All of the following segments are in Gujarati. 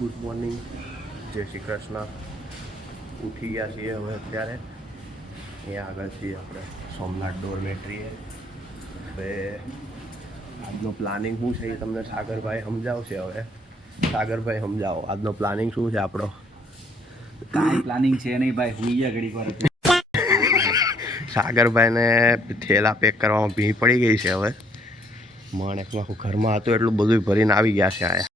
ગુડ મોર્નિંગ, જય શ્રી કૃષ્ણ. ઉઠી ગયા છીએ હવે અત્યારે. અહીંયા આગળ છીએ આપણે સોમનાથ ડોરમેટ્રીએ. હવે આજનો પ્લાનિંગ શું છે એ તમને સાગરભાઈ સમજાવશે. હવે સાગરભાઈ સમજાવો, આજનો પ્લાનિંગ શું છે આપણો? કાંઈ પ્લાનિંગ છે નહીં ભાઈ, હુઈ ગયા ઘડીક વાર. સાગરભાઈને થેલા પેક કરવામાં ભીં પડી ગઈ છે. હવે માણેકમાં આખું ઘરમાં હતું એટલું બધું ભરીને આવી ગયા છે. આયા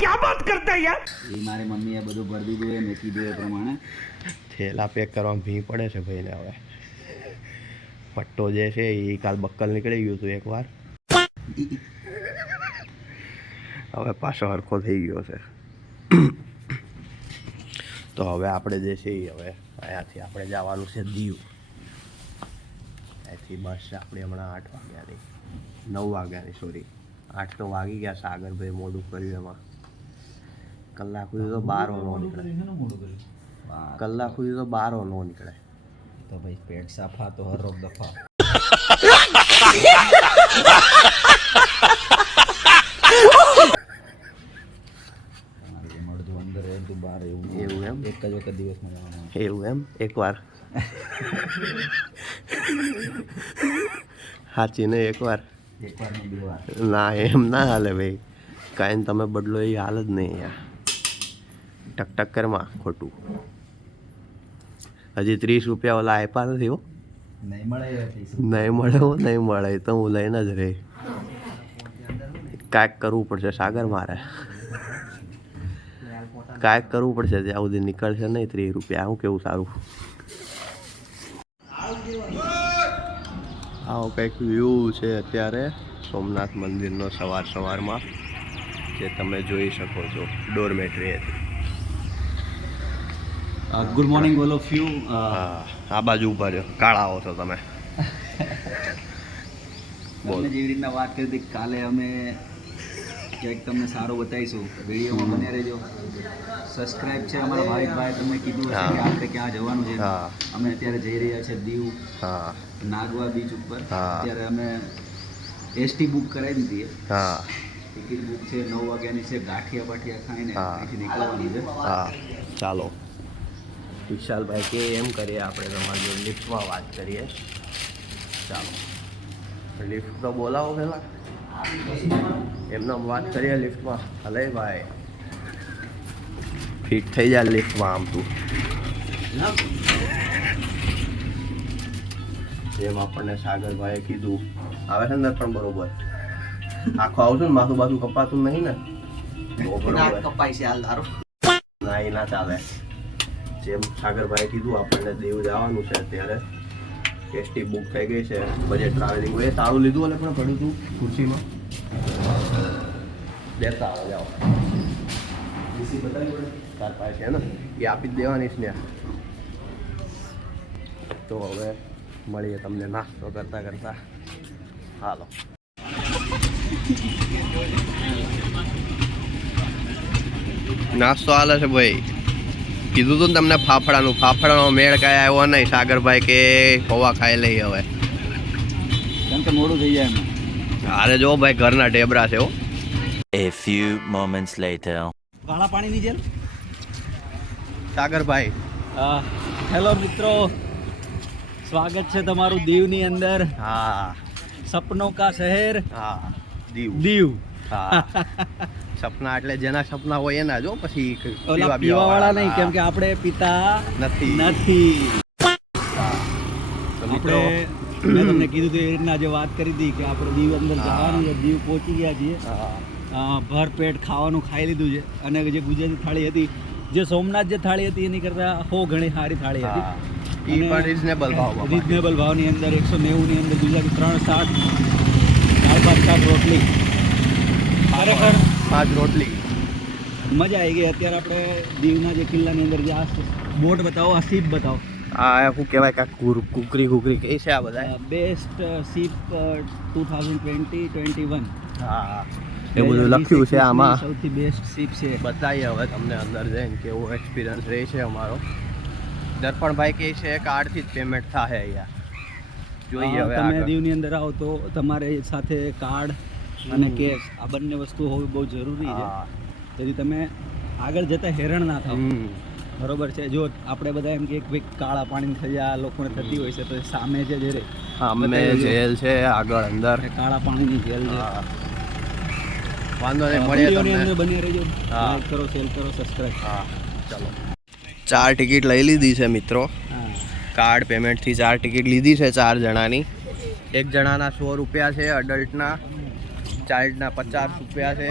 क्या बात करता है यार? એ મારી મમ્મીએ બધું ભરી દીધું એ મેં કીધું એ પ્રમાણે. થેલા પેક કરવામાં ભીં પડે છે ભાઈને. હવે પટ્ટો જે છે એ કાલ બક્કલ નીકળી ગયું હતું એકવાર, હવે પાછો હરખો થઈ ગયો છે. તો હવે આપણે જે છે એ હવે અહીંયાથી આપણે જવાનું છે દીવ. અહીંથી બસ છે આપણે હમણાં 8 વાગ્યાની, 9 વાગ્યાની, સોરી 8 તો વાગી ગયા. સાગરભાઈ મોડું કર્યું એમાં. કલાક સુધી તો 12 નો નીકળે. કલાક સુધી તો 12 નો નીકળે. તો ભાઈ પેટ સાફા તો હર રોગ દફા. અડધું અંદર અડધું બહાર એવું એમ? એક જ વખત દિવસમાં જવાનું. એવું એમ? એકવાર સાચી ને એકવાર ને બે વાર ના, એમ ના હાલે ભાઈ. કાંઈ તમે બદલો એ હાલ જ નહીં યાર. ટકરમાં ખોટું. હજી 30 રૂપિયા ઓલા આપ્યા નથી હો. નહીં મળે. નહીં મળે તો હું લઈને જ રહી. કાંઈક કરવું પડશે સાગર મારે. કાંઈક કરવું પડશે. ત્યાં સુધી નીકળશે નહીં 30 રૂપિયા. હું કેવું સારું. આવો કંઈક વ્યૂ છે અત્યારે સોમનાથ મંદિરનો સવારમાં, જે તમે જોઈ શકો છો ડોરમેટ્રીએથી. Good morning all of you. આ બાજુ ઉભા રહ્યો, કાળા આવો છો તમે. બોલ. જેવી રીતના વાત કરી હતી કાલે, અમે ક્યાંક તમને સારું બતાવીશું. વિડીયોમાં બન્યા રહેજો. સબસ્ક્રાઇબ છે અમારા ભાઈ, તમે કીધું હશે કે આપણે ક્યાં જવાનું છે. અમે અત્યારે જઈ રહ્યા છે દીવ, નાગવા બીચ ઉપર. અત્યારે અમે એસટી બુક કરાવી દીધી. ટિકિટ બુક છે 9 વાગ્યાની છે. ગાંઠિયા બાઠિયા ખાઈને અહીંથી નીકળવાનું છે. ચાલો વિશાલભાઈ કે એમ કરીએ આપણે તમારી જોડે લિફ્ટમાં વાત કરીએ. ચાલો લિફ્ટ તો બોલાવો પહેલાં, એમને વાત કરીએ લિફ્ટમાં. હલે ભાઈ, ફિટ થઈ જાય લિફ્ટમાં. આમ તું જેમ આપણને સાગરભાઈએ કીધું આવે છે ને પણ બરોબર. આખો આવશું ને માથું બાથું કપાતું નહીં ને? કપાય છે હાલ ધારો. ના, એ ના ચાલે. જેમ સાગરભાઈએ કીધું આપણને દેવ જવાનું છે અત્યારે. એસટી બુક થઈ ગઈ છે, બજેટ ટ્રાવેલિંગ. એ તારું લીધું અને પણ પડ્યું હતું ખુરશીમાં. દેતા આવો, જાઓ. તાર પાસે છે ને એ આપી જ દેવાની છે ને. તો હવે મળીએ તમને નાસ્તો કરતા. હાલો. નાસ્તો હાલે છે ભાઈ. કીધું તું ને તમને ફાફડાનો મેળ કાંઈ આવ્યો નહીં. સાગરભાઈ કે પૌવા ખાઈ લઈ હવે, કેમ કે મોડું થઈ જાય એમાં. અરે જો ભાઈ ઘરના ઢેબરા છે હો. A few moments later. કાળા પાણીની જેલ. સાગરભાઈ હેલો મિત્રો, સ્વાગત છે તમારું દીવની અંદર. હા, સપનો કા શહેર. હા, દીવ. હા. સપના એટલે જેના સપના હોય એના જો, પછી પીવા વાળા નહીં, કેમ કે આપણે પીતા નથી. આપણે મેં તમને કીધું તો એ રીતના જે વાત કરી હતી કે આપણે દીવ અંદર જવાનું છે. દીવ પહોંચી ગયા છીએ. ભરપેટ ખાવાનું ખાઈ લીધું છે. અને જે ગુજરાતી થાળી હતી, જે સોમનાથ જે થાળી હતી એની કરતાં 100 ગણી સારી થાળી હતી. એ પણ રીઝનેબલ ભાવની અંદર 190 ની અંદર ગુજરાતી 3 શાક, દાળ ભાત, શાક, રોટલી. ખરેખર 5 રોટલી. મજા આવી ગઈ. અત્યારે આપણે દીવના જે કિલ્લાની અંદર જે આ બોટ બતાવો, આ સીપ બતાવો. આ શું કહેવાય કાંક કુકરી કઈ છે આ બધા? બેસ્ટ સીપ 2020-21. હા, એ બધું લખ્યું છે આમાં. સૌથી બેસ્ટ સીપ છે. બતાવીએ હવે તમને અંદર જઈને કેવો એક્સપિરિયન્સ રહે છે અમારો. દર્પણભાઈ કહે છે કે 8 થી જ પેમેન્ટ થાય અહીંયા. જોઈએ હવે તમે દીવની અંદર આવો તો તમારે સાથે કાર્ડ અને કેશ આ બંને વસ્તુ હોવી બહુ જરૂરી છે. તેથી તમે આગળ જતા હેરાન ના થાવ. બરોબર છે. જો આપણે બધા એમ કે ભાઈ કાળા પાણી થઈ આ લોકોને થતી હોય છે, તો સામે છે જે રે અમે જેલ છે આગળ અંદર. એ કાળા પાણીની જેલ છે. વાંધો નહીં, મળીએ વિડીયોની તમને. અંદર બની રહેજો. હા. લાઈક કરો, શેર કરો, સબસ્ક્રાઇબ. હા ચાલો. 4 ટિકિટ લઈ લીધી છે મિત્રો. હા. કાર્ડ પેમેન્ટથી 4 ટિકિટ લીધી છે 4 જણાની. એક જણાના 100 રૂપિયા છે, અડલ્ટના ચાઇલ્ડના 50 રૂપિયા છે.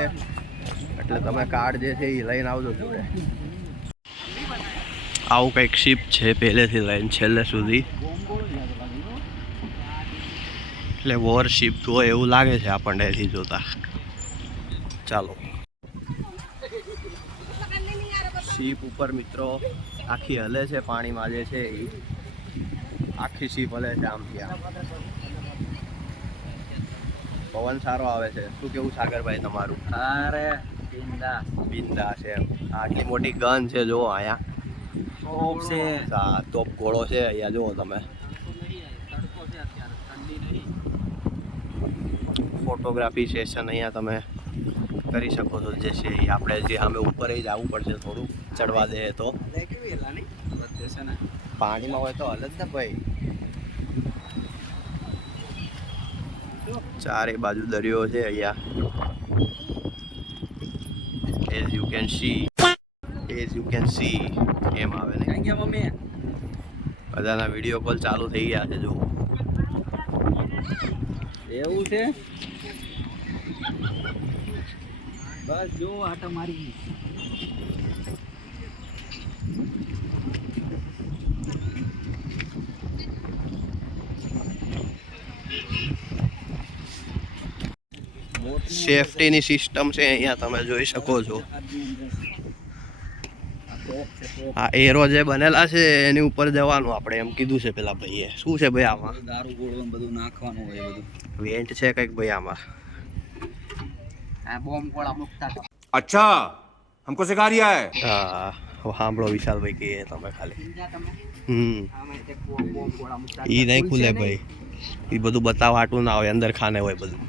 એટલે તમે કાર્ડ જે છે એ લઈને આવજો જોડે. આવું કંઈક શિપ છે પહેલેથી લઈને છેલ્લે સુધી. એટલે વોરશિપ હોય એવું લાગે છે આપણને એથી જોતા. ચાલો. શિપ ઉપર મિત્રો આખી હલે છે પાણીમાં જે છે એ આખી શિપ હલે છે આમથી આમ. પવન સારો આવે છે. શું કેવું સાગરભાઈ તમારું? અરે બિંદાસ. બિંદા છે. આટલી મોટી ગન છે જુઓ અહીંયા. ટોપ છે. આ તોપ ગોળો છે અહીંયા જુઓ તમે. ફોટોગ્રાફી સેશન અહીંયા તમે કરી શકો છો જે છે એ. આપણે જે અમે ઉપર જવું પડશે થોડું ચડવા દે તો. પાણીમાં હોય તો હાલ જ ને ભાઈ. ચારે બાજુ દરિયો છે અહીંયા. એઝ યુ કેન સી એમ આવે ને. ક્યાં ગયા મમ્મી? બધાના વિડીયો કોલ ચાલુ થઈ ગયા છે જો. એવું છે. બસ જો આટા મારી. સેફટીની સિસ્ટમ છે અહીંયા તમે જોઈ શકો છો. આ એરો જે બનેલા છે એની ઉપર જવાનું આપણે એમ કીધું છે પેલા ભાઈએ. શું છે ભાઈ આમાં? દારૂ ગોળો બધું નાખવાનું હોય બધું. વેન્ટ છે કંઈક ભાઈ આમાં. આ બોમ્બ ગોળા મુકતા. अच्छा हमको सिखा रिया है. હા સાંભળો વિશાલભાઈ કે તમે ખાલી. બોમ્બ ગોળા મુકતા. ઈ નહીં ખુલે ભાઈ. એ બધું બતાવવા હાટું ના હોય, અંદર ખાને હોય બધું.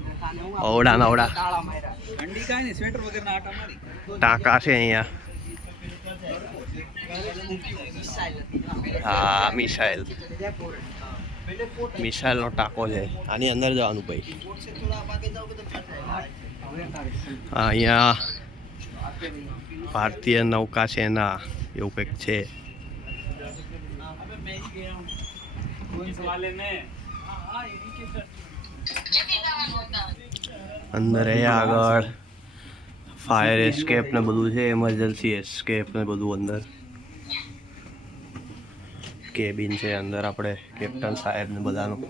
અવડા નવડા ઠંડી કાંઈ નહીં, સ્વેટર વગરના આટા મારી. ટાંકા છે અહીંયા. હા મિસાઇલ. મિસાઇલનો ટાંકો છે. આની અંદર જવાનું ભાઈ. હા અહીંયા ભારતીય નૌકા સેના એવું કંઈક છે. અંદર અહીંયા આગળ ફાયર એસ્કેપ ને બધું છે. ઇમરજન્સી એસ્કેપ ને બધું અંદર. કેબિન છે અંદર આપણે કેપ્ટન સાહેબ ને બધાનું.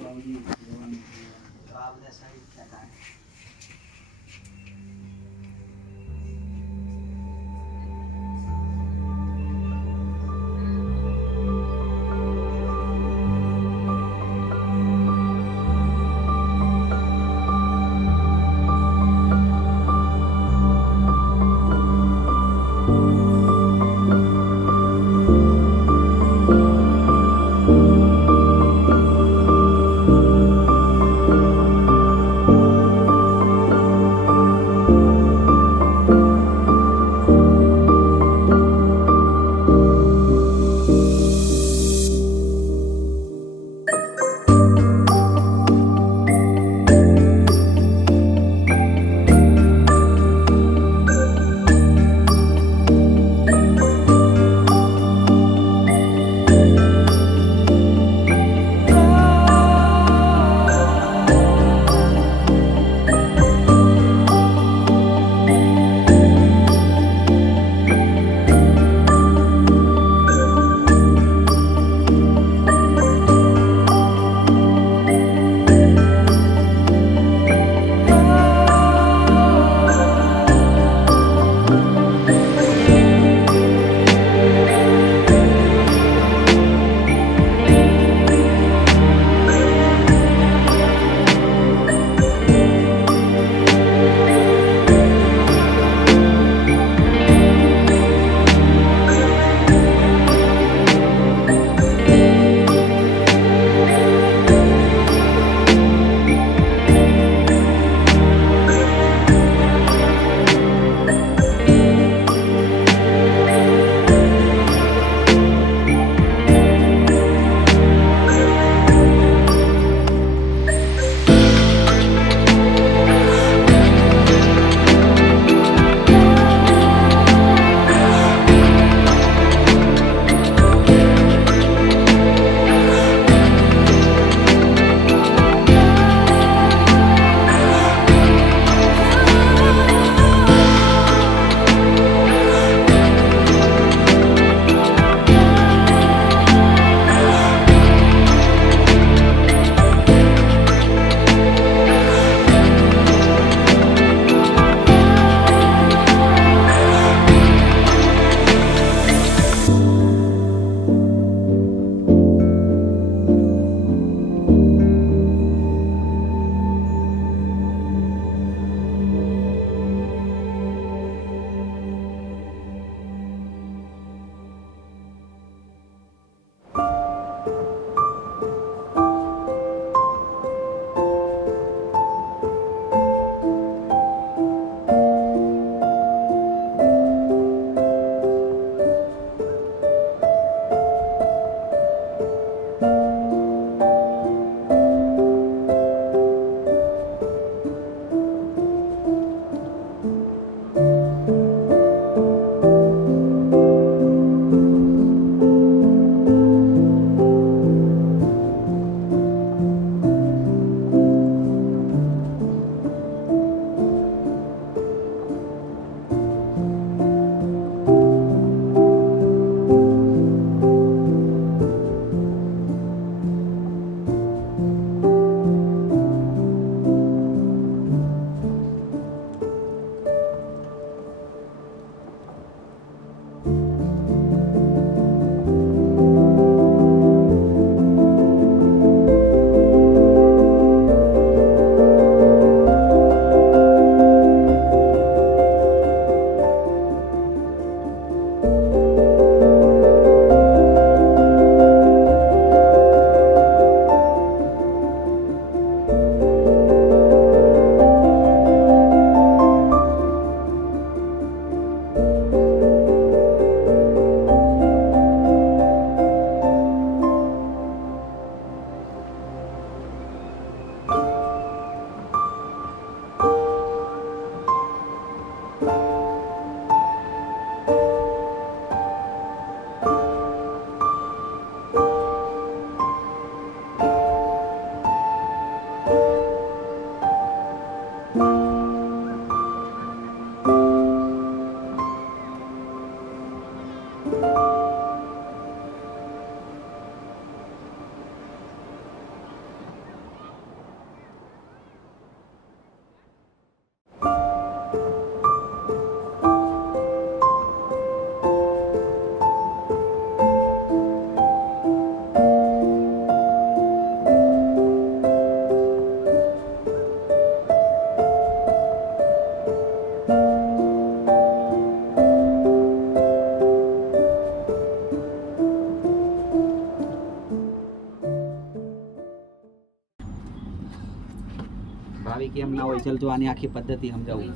આવી કેમ ના હોય ચલ જો આની આખી પદ્ધતિ સમજાવું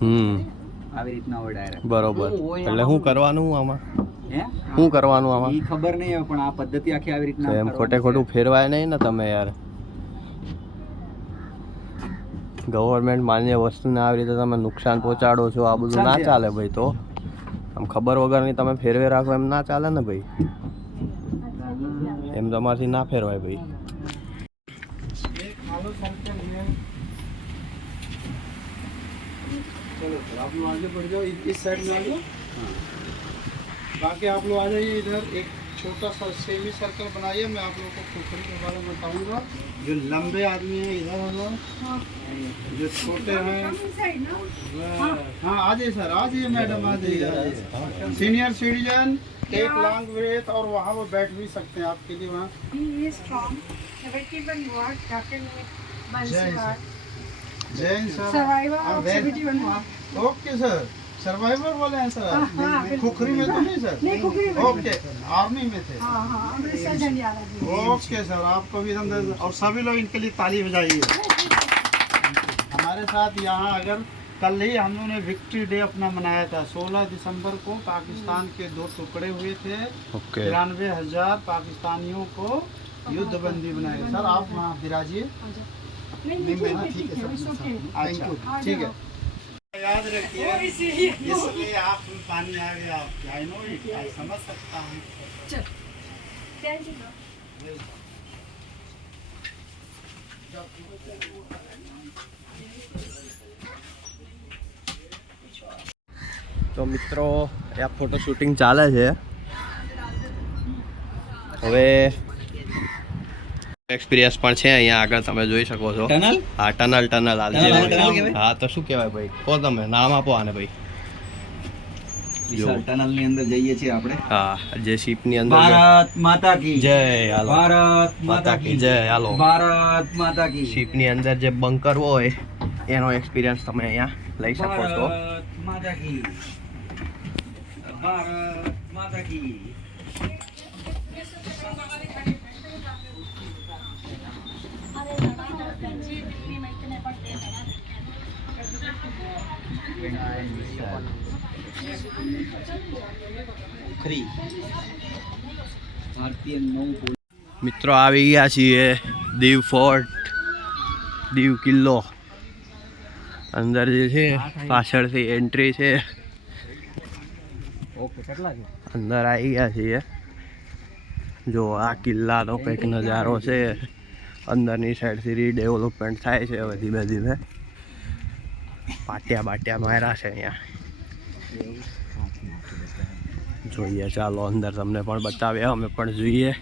આવી રીતના હોય ડાયરેક્ટ બરોબર. એટલે શું કરવાનું આમાં? હે શું કરવાનું આમાં? ઈ ખબર નહીં હવે પણ આ પદ્ધતિ આખી આવી રીતના એમ ખોટે ખોટું ફેરવાય નહીં ને તમે યાર. ગવર્મેન્ટ માન્ય વસ્તુને આવી રીતે તમે નુકસાન પહોંચાડો છો, આ બધું ના ચાલે ભાઈ. તો આમ ખબર વગરની તમે ફેરવે રાખો એમ ના ચાલે ને ભાઈ. એમ તમારથી ના ફેરવાય ભાઈ. चलो आप लोग आगे बढ़ जाओ, इस साइड में आ जाओ। बाकी आप लोग आ जाइए इधर। एक छोटा सा सेमी सर्कल बनाइए। मैं आप लोगों को खुखरी के बारे में बताऊंगा। जो लंबे आदमी हैं इधर आ जाओ, जो छोटे हैं हाँ आ जाइए सर, आ जाइए मैडम, आ जाइए। Senior citizen take long breath और वहाँ वो बैठ भी सकते हैं आपके लिए वहाँ। जय Hind sir. Okay sir, survivor बोले हैं सर। खुखरी में तो नहीं सर? ओके, आर्मी में थे। ओके सर, आपको भी एकदम। और सभी लोग इनके लिए ताली बजाइए। हमारे साथ यहाँ अगर कल ही हम लोगों ने विक्ट्री डे अपना मनाया था। 16 दिसंबर को पाकिस्तान के 2 टुकड़े हुए थे। 93,000 पाकिस्तानियों को युद्धबंदी बनाए। सर आप वहाँ विराजिए। ठीक है सर, अच्छा ठीक है। याद रखिए इसलिए आप पानी आ गया आपके। आई नो इट, आई समझ सकता हूँ। તો મિત્રો આ ફોટો શૂટિંગ ચાલે છે હવે. એક્સપિરિયન્સ પણ છે અહીંયા આગળ તમે જોઈ શકો છો. ટનલ હા ટનલ ટનલ ટનલ કહેવાય? હા તો શું કહેવાય ભાઈ? કહો તમે નામ આપો આને ભાઈ. વિશાળ ટનલ ની અંદર જઈએ છીએ આપણે. હા જે શિપ ની અંદર. ભારત માતા કી જય. હાલો ભારત માતા કી જય. હાલો ભારત માતા કી. શિપ ની અંદર જે બંકર હોય એનો એક્સપિરિયન્સ તમે અહીંયા લઈ શકો છો. ભારત માતા કી ભારત માતા કી. ખરી ભારતીય નૌ. મિત્રો આવી ગયા છીએ દીવ ફોર્ટ, દીવ કિલ્લો. અંદર જે છે પાછળથી એન્ટ્રી છે. ઓકે કેટલા છે? અંદર આવી ગયા છીએ. જો આ કિલ્લાનો કંઈક નજારો છે. અંદરની સાઈડથી રીડેવલપમેન્ટ થાય છે હવે ધીમે ધીમે. પાટિયા બાટિયા માર્યા છે અહીંયા. જોઈએ ચાલો અંદર તમને પણ બતાવીએ, અમે પણ જોઈએ.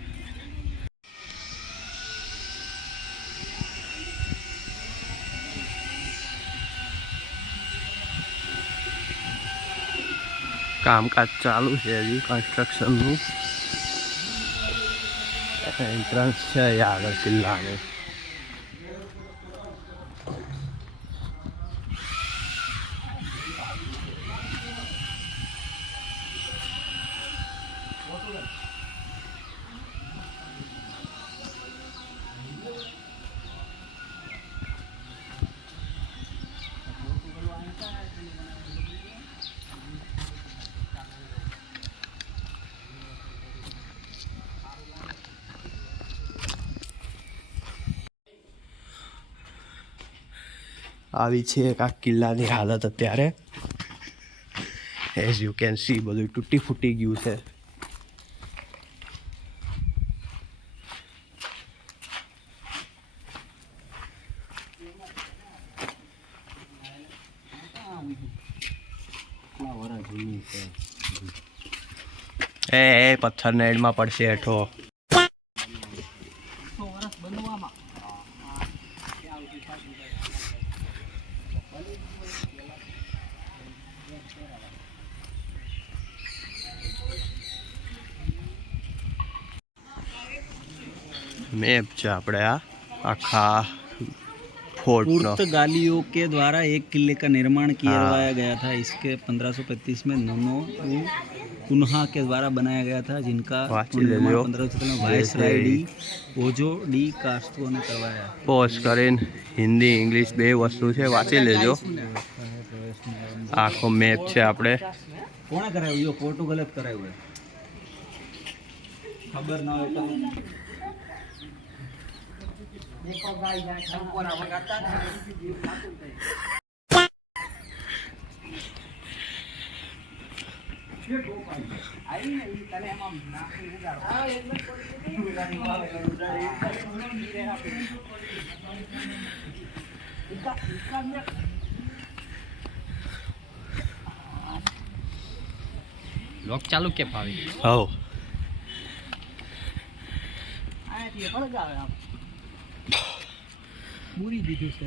કામકાજ ચાલુ છે હજી કન્સ્ટ્રક્શનનું. એન્ટ્રન્સ છે અહીંયા આગળ કિલ્લાનું. આવી છે એક આ કિલ્લાની હાલત અત્યારે. એઝ યુ કેન સી બધું તૂટી ફૂટી ગયું છે. એ પથ્થર ને એડમાં પડશે હેઠો. मैप છે આપણે આ આખા फोर्ट पुर्तगालियों के द्वारा एक किले का निर्माण किया गया था. इसके 1535 में कुन्हा के द्वारा बनाया गया था, जिनका वाची ले निर्माण लो। 1570 में वायसराय डी ओजो डी कास्ट्रो ने करवाया। પોઝ કરીને હિન્દી ઇંગ્લિશ બે વસ્તુ છે, વાંચી લેજો. આખો મેપ છે આપણે. કોણે કરાવ્યું? જો પોર્ટુગલે જ કરાવ્યું. ખબર ના હોય તો લોક ચાલુ કે પાવી હવ પૂરી દીધું છે.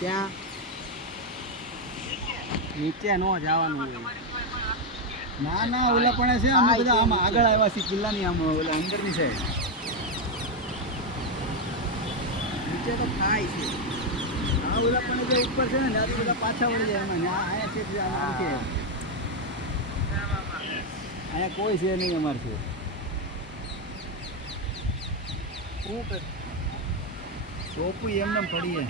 ત્યાં નીચે નો જવાનું હોય. ના ના ઓલા પણ છે, અમે બધા આમ આગળ આવ્યા છીએ કિલ્લાની, આમ ઓલા અંદરની સાઈડ નીચે તો થાય છે. હા ઓલા પણ જે ઉપર છે ને ત્યાંથી બધા પાછા વળી જાય એમાં. અહીંયા છે અહીંયા કોઈ છે નહીં અમારે છે. ટોપું એમને પડીએ.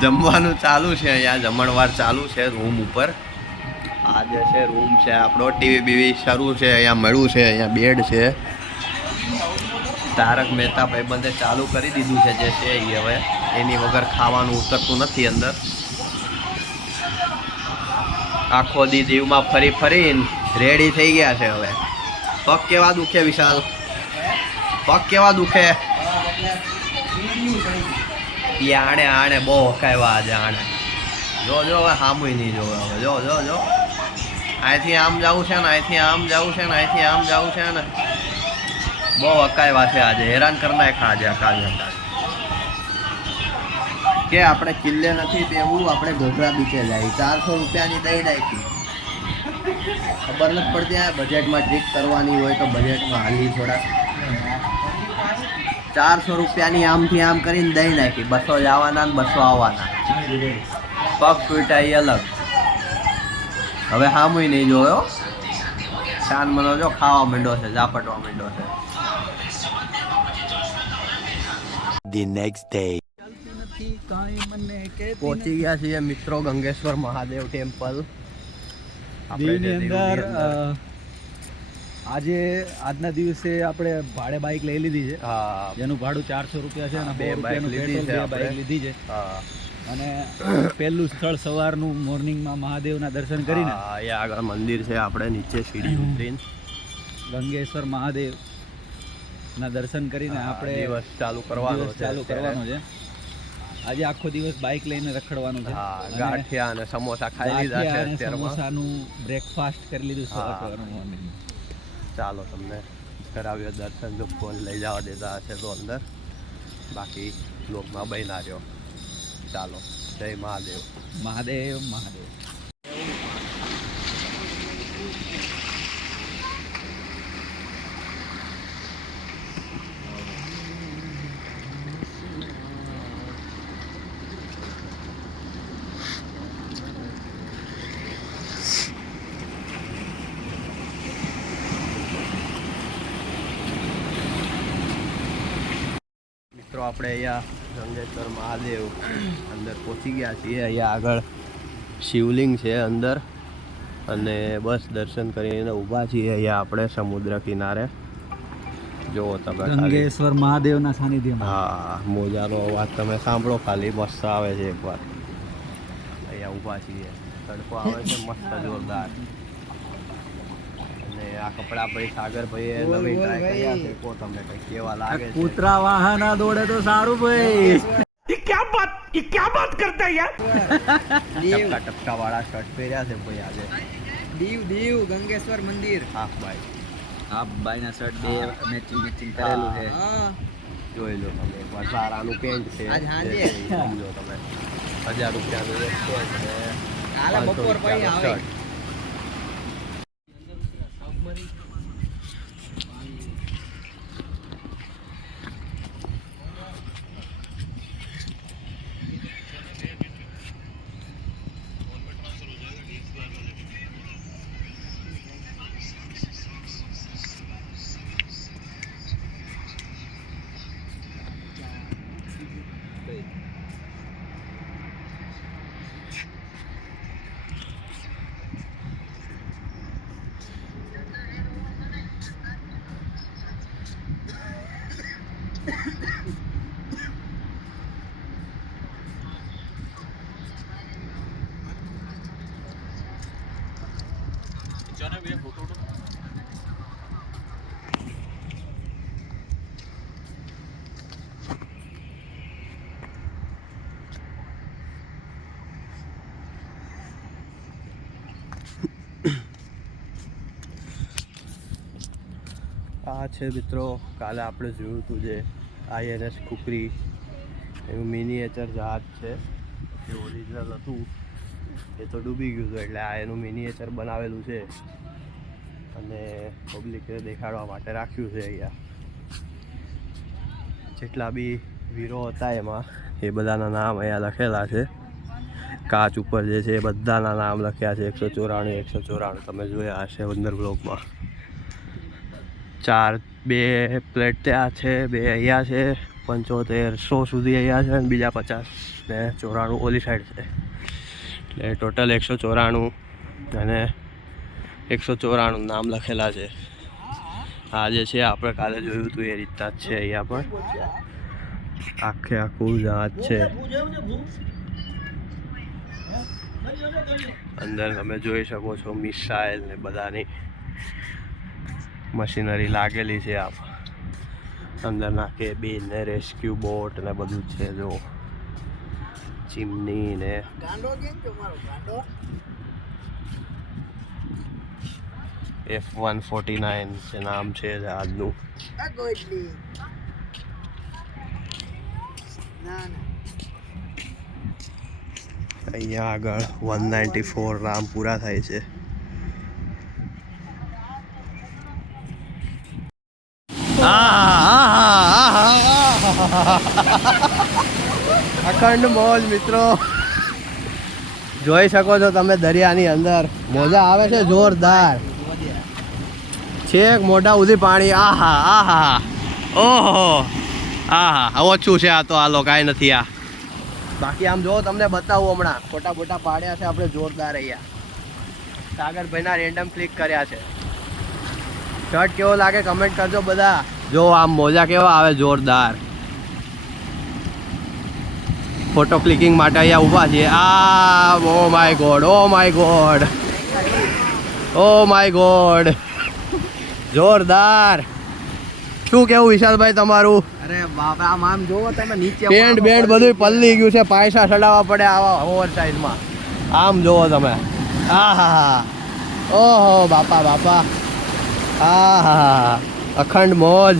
જમવાનું ચાલુ છે, અહીંયા જમણવાર ચાલુ છે રૂમ ઉપર. આ જે છે રૂમ છે આપણો. ટીવી બીવી શરૂ છે, અહીંયા મળ્યું છે, અહીંયા બેડ છે. તારક મહેતા ભાઈબંધે ચાલુ કરી દીધું છે જે છે એ. હવે એની વગર ખાવાનું ઉતરતું નથી અંદર. આખો દી દીવમાં ફરી ફરીને રેડી થઈ ગયા છે. હવે પગ કેવા દુખે વિશાલ? પગ કેવા દુખે? આણે આણે બહુ હકાવ્યા આજે આણે. જો જો હવે સામુય નહીં જોવે હવે. જો જો જો અહીંથી આમ જવું છે ને, અહીંથી આમ જવું છે ને, અહીંથી આમ જવું છે ને. બહુ હકાવ્યા છે આજે. હેરાન કરી નાખ્યા આજે હકાવી કે આપણે કિલ્લે નથી બેવું, આપણે ઘોઘરા બીચે જાય. 400 રૂપિયાની દઈ નાખી. ખબર નથી પડતી આ બજેટમાં ટ્રીક કરવાની હોય તો બજેટમાં હાલી થોડા. 400 રૂપિયાની આમથી આમ કરીને દઈ નાખી. 200 જવાના ને 200 આવવાના. પગ તૂટ્યા એ અલગ. હવે હામુય નહીં જોયો. શાન મનો જો ખાવા માંડ્યો છે, ઝાપટવા માંડ્યો છે. The next day. સખી કાંઈ મને કહેતી પહોંચી ગયા છીએ મિત્રો ગંગેશ્વર મહાદેવ ટેમ્પલ. દીવની અંદર આજના દિવસે આપણે ભાડે બાઇક લઈ લીધી છે, હા જેનું ભાડું 400 રૂપિયા છે અને બે 100 બાઇક રૂપિયાનું લીધી પેટ્રોલ, છે બે બાઇક આપણે. લીધી છે. હા અને પહેલું સ્થળ સવારનું મોર્નિંગમાં મહાદેવના દર્શન કરીને હા, અહીંયા આગળ મંદિર છે, આપણે નીચે સીડી ઉતરીને ગંગેશ્વર મહાદેવના દર્શન કરીને આપણે દિવસ ચાલુ કરવાનો દિવસ છે ચાલુ અત્યારે. કરવાનો છે. આજે આખો દિવસ બાઇક લઈને રખડવાનું છે. હા અને ગાંઠિયા અને સમોસા ખાઈ લીધા છે ગાંઠિયા અને અત્યારમાં. સમોસાનું બ્રેકફાસ્ટ કરી લીધું હા. સવારનું morning. ચાલો તમને કરાવ્યો દર્શન. જો ફોન લઈ જવા દેતા હશે તો અંદર, બાકી લોકમાં બન્યા રહ્યો. ચાલો, જય મહાદેવ. મહાદેવ મહાદેવ. મિત્રો આપણે અહીંયા ગંગેશ્વર મહાદેવ અંદર પહોંચી ગયા છીએ. અહીંયા આગળ શિવલિંગ છે અંદર, અને બસ દર્શન કરીને ઊભા છીએ અહીંયા આપણે સમુદ્ર કિનારે. જુઓ તમે ખાલી. ગંગેશ્વર મહાદેવના સાનિધ્યમાં. હા, મોજાનો અવાજ તમે સાંભળો ખાલી, મસ્ત આવે છે એકવાર. અહીંયા ઊભા છીએ, તડકો આવે છે મસ્ત જોરદાર. અને આ કપડા ભાઈ સાગરભાઈએ નવી ટ્રાય કર્યા છે. કો તમને કંઈ કેવા લાગે છે? કૂતરા વાહના દોડે તો સારું ભાઈ. ટપકા ટપકા વાળા શર્ટ પહેર્યા છે ભાઈ આજે. દીવ ગંગેશ્વર મંદિર. હાફ બાય આ બાયના શર્ટ બે મેચિંગ કરેલું છે. હા જોઈ લો તમે એકવાર. સારાનું પેન્ટ છે, આજ સાંજે. જે સમજો તમે. 1000 રૂપિયાનું એક પેન્ટ અને કાલે 500 બપોર પછી રૂપિયાનું આવે. શર્ટ. આ છે મિત્રો કાલે આપણે જોયું હતું જે INS ખુકરી, એનું મિનિએચર જહાજ છે. જે ઓરિજિનલ હતું એ તો ડૂબી ગયું હતું, એટલે આ એનું મિનિએચર બનાવેલું છે અને પબ્લિકે દેખાડવા માટે રાખ્યું છે. અહીંયા જેટલા બી વીરો હતા એમાં એ બધાના નામ અહીંયા લખેલા છે. કાચ ઉપર જે છે એ બધાના નામ લખ્યા છે. 194 તમે જોયા હશે અંદર બ્લોગમાં. 2 પ્લેટ ત્યાં છે, 2 અહીંયા છે, 75 100 સુધી અહીંયા છે, અને બીજા 50 ને 94 ઓલી સાઈડ છે. એટલે ટોટલ 194 અને 194 નામ લખેલા છે. આ જે છે આપણે કાલે જોયું હતું એ રીતના જ છે. અહીંયા પણ આખે આખું જહાજ છે. અંદર તમે જોઈ શકો છો મિસાઇલ ને બધાની મશીનરી લાગેલી છે. આપ અંદરના કેબિન ને રેસ્ક્યુ બોટ ને બધું છે. જો ચીમની ને F149 છે નામ છે જહાજનું. અહીંયા આગળ 194 રામ પૂરા થાય છે. અખંડ મોજ મિત્રો, જોઈ શકો છો તમે દરિયાની અંદર. મોજા આવે છે જોરદાર, છેક મોઢા સુધી પાણી. આહા આહા, ઓહો, આહા ઓછું છે આ તો. હાલો કાંઈ નથી. આ બાકી આમ જો તમને બતાવું હમણાં ફોટા બોટા પાડ્યા છે આપણે જોરદાર અહીંયા. સાગરભાઈના રેન્ડમ ક્લિક કર્યા છે. શર્ટ કેવો લાગે કમેન્ટ કરજો બધા. જો આમ મોજા કેવા આવે જોરદાર. ફોટો ક્લિકિંગ માટે અહીંયા ઊભા છીએ. Oh my God, oh my God, oh my God, જોરદાર. શું કેવું વિશાલભાઈ તમારું? અરે બાપા આમ જોવો તમે નીચે પેન્ટ બેન્ટ બધું પલ્લી ગયું છે. પૈસા ચડાવવા પડે આવા ઓવર સાઇઝમાં. આમ જોવો તમે. આહા, ઓહો બાપા બાપા, આહા, અખંડ મોજ.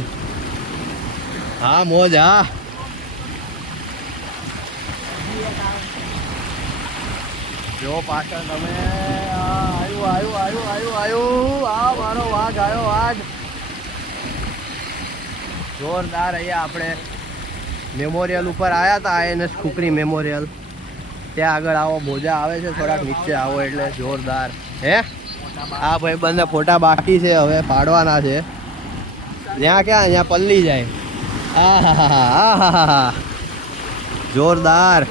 હા મોજ. હા જો પાછળ તમે. આવ્યું. આ મારો વાઘ આવ્યો, વાઘ. જોરદાર. અહીંયા આપણે મેમોરિયલ ઉપર આવ્યા હતા, INS ખુકરી મેમોરિયલ. ત્યાં આગળ આવો મોજા આવે છે, થોડાક નીચે આવો એટલે જોરદાર. હે આ ભાઈ બંને ફોટા બાકી છે, હવે પાડવાના છે. ત્યાં ક્યાં, અહીંયા પલ્લી જાય. આહા, જોરદાર.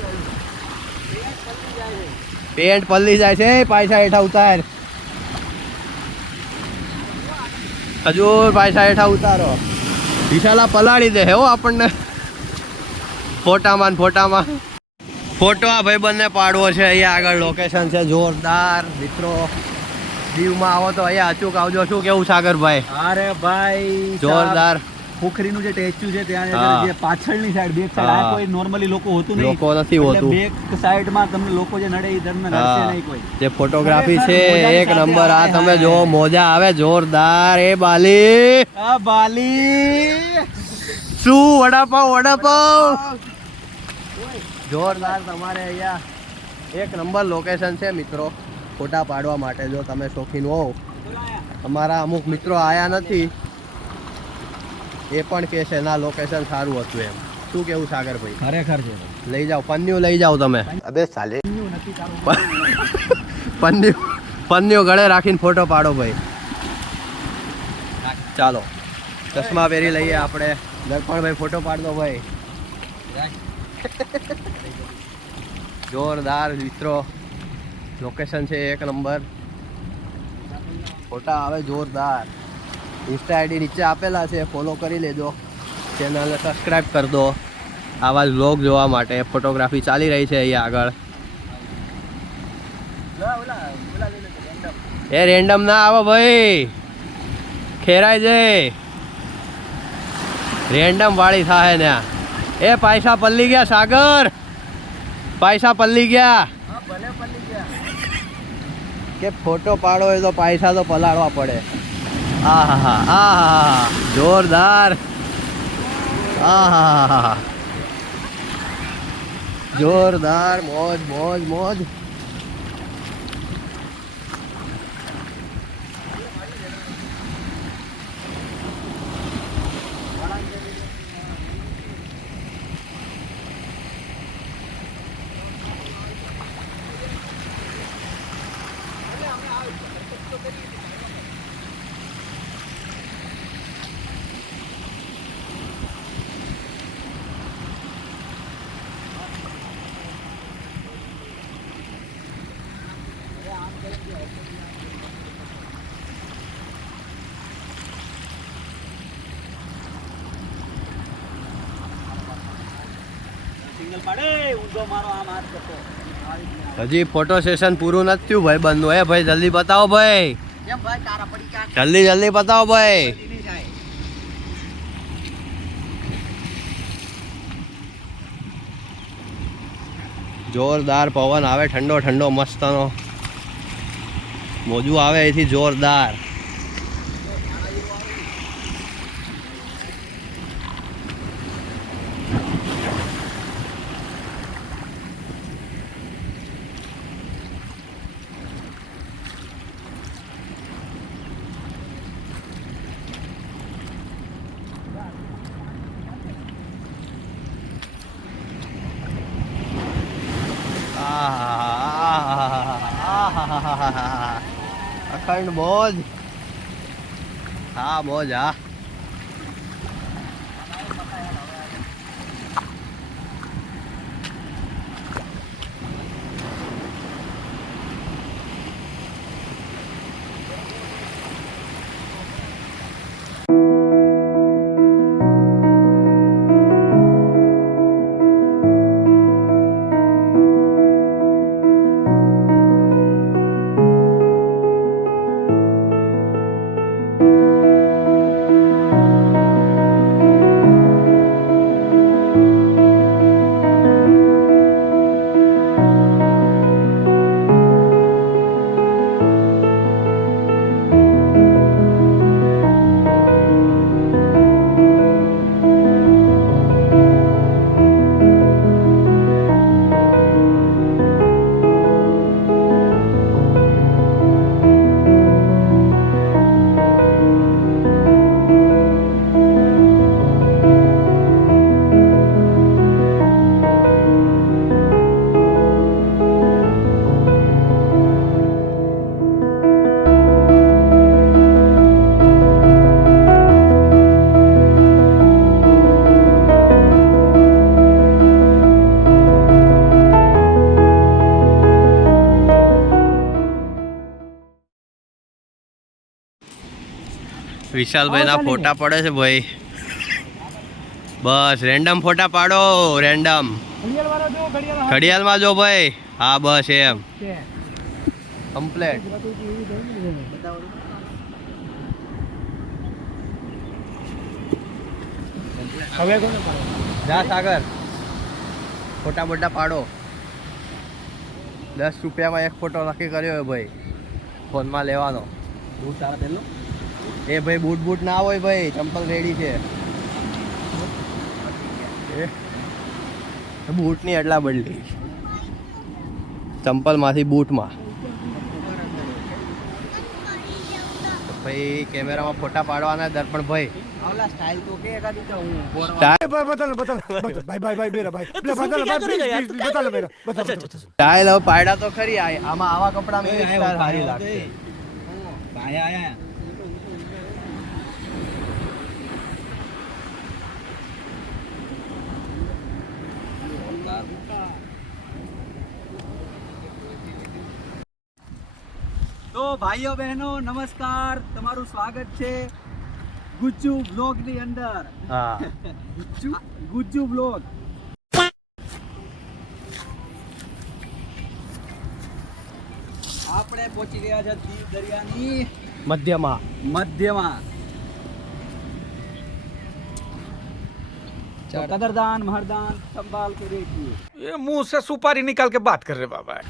પેન્ટ પલ્લી જાય છે. પૈસા હેઠા ઉતાર, હજુ પૈસા હેઠા ઉતારો. વિશાલા પલાળી દે હો આપણને ફોટામાં. ફોટો આ ભાઈ બંને પાડવો છે. અહીંયા આગળ લોકેશન છે જોરદાર. મિત્રો દીવમાં આવો તો અહીંયા અચૂક આવજો. શું કેવું સાગરભાઈ? અરે ભાઈ જોરદાર. પોખરીનું જે સ્ટેચ્યુ છે ત્યાં હા. જે પાછળની સાઈડ બેક સાઈડ આ કોઈ નોર્મલી લોકો હોતું નહીં. લોકો નથી હોતું. બેક સાઈડમાં તમને લોકો જે નડે એ તમને નડશે નહીં કોઈ. જે ફોટોગ્રાફી છે એક નંબર. આ તમે જો મોજા આવે જોરદાર. એ બાલી, આ બાલી શું વડાપાવ જોરદાર. તમારે અહીંયા એક નંબર લોકેશન છે મિત્રો ફોટા પાડવા માટે. જો તમે શોખીન હો. અમારા અમુક મિત્રો આયા નથી, એ પણ કહે છે ના લોકેશન સારું હતું એમ. શું કેવું સાગરભાઈ? ખરેખર છે. લઈ જાઓ, પન્ન્યું લઈ જાઓ તમે. અબે સાલે પન્ન્યું ગળે રાખીને ફોટો પાડો ભાઈ. ચાલો ચશ્મા પહેરી લઈએ આપણે. દર્પણભાઈ ફોટો પાડ દો ભાઈ. જોરદાર મિત્રો લોકેશન છે એક નંબર. ફોટા આવે જોરદાર. ઇન્સ્ટા આઈડી નીચે આપેલા છે, ફોલો કરી લેજો. ચેનલને સબસ્ક્રાઈબ કરી દો આવા જ વ્લોગ જોવા માટે. ફોટોગ્રાફી ચાલી રહી છે અહીંયા આગળ. એ રેન્ડમ ના આવો ભાઈ, ખેરાઈ જાય. રેન્ડમ વાળી થાય ને. એ પૈસા પલ્લી ગયા સાગર, પૈસા પલ્લી ગયા. કે ફોટો પાડો હોય તો પૈસા તો પલાળવા પડે. આહા, જોરદાર. આહા, જોરદાર. મોજ મોજ મોજ. હજી ફોટો સેશન પૂરું નથી થયું ભાઈ બંધુ. હે ભાઈ જલ્દી બતાવો ભાઈ, જલ્દી જલ્દી બતાવો ભાઈ. જોરદાર પવન આવે, ઠંડો ઠંડો મસ્તનો મોજું આવે એથી જોરદાર. અખંડ મોજ. હા મોજ. હા વિશાલભાઈના ફોટા પડે છે ભાઈ. બસ રેન્ડમ ફોટા પાડો, રેન્ડમ. ઘડિયાળમાં જો ભાઈ. હા બસ એમ કમ્પ્લેટ. જા સાગર, ફોટા બોટા પાડો. 10 રૂપિયામાં એક ફોટો નક્કી કર્યો હોય ભાઈ, ફોનમાં લેવાનો. બૂટ સારા પહેરલો. એ ભાઈ બૂટ બૂટ ના હોય ભાઈ, ચંપલ રેડી છે. બૂટની એટલા બદલી, ચંપલમાંથી બૂટમાં. ભાઈ કેમેરામાં ફોટા પાડવાના દર્પણ ભાઈ. स्टाइल तो के एका दीचा हूं સ્ટાઇલ હવે પાડ્યા તો ખરી. આમાં આવા કપડામાં કેવી સ્ટાઇલ સારી લાગશે. આયા તો ભાઈઓ બહેનો નમસ્કાર, તમારું સ્વાગત છે ગુજ્જુ બ્લોગ ની અંદર. હા ગુજ્જુ બ્લોગ. આપણે પહોંચી ગયા છે દીવ દરિયાની મધ્યમાં. મધ્યમાં. तो कदरदान महरदान संभाल के देखिए. ये मुंह से सुपारी निकाल के बात कर रहे बाबा.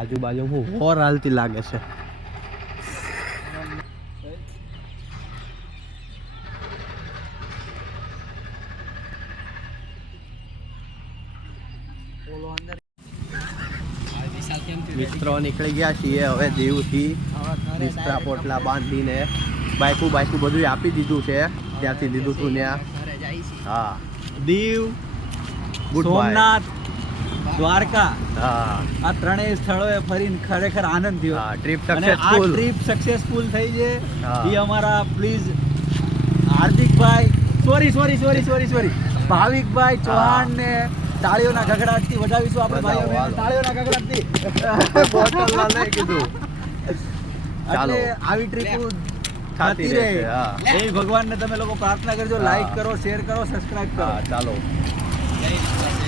આજુબાજુ હું વોર હાલતી લાગે છે. મિત્રો નીકળી ગયા છીએ હવે દીવથી. બિસ્તરા પોટલા બાંધીને બાઈકું બધું આપી દીધું છે ત્યાંથી લીધું હતું ત્યાં. હા દીવ ગુડ સોમનાથ, દ્વારકા, હા આ ત્રણેય સ્થળોએ ફરીને ખરેખર આનંદ થયો. હા ટ્રીપ અને આ સક્સેસફુલ. ટ્રીપ સક્સેસફુલ થઈ છે. હા. એ અમારા પ્લીઝ હાર્દિકભાઈ સોરી ભાવિકભાઈ ચૌહાણ ને તાળીઓના ગગડાટથી વધાવીશું આપણે ભાઈઓ બહેનો. હાલો. તાળીઓના ગગડાટથી. બોટલના નહીં કીધું. ચાલો. એટલે આવી ટ્રીપ થતી થતી રહેશે, હા. રહે એ ભગવાનને તમે લોકો પ્રાર્થના કરજો. હા. લાઈક કરો, શેર કરો, સબસ્ક્રાઇબ કરો. હા ચાલો. જય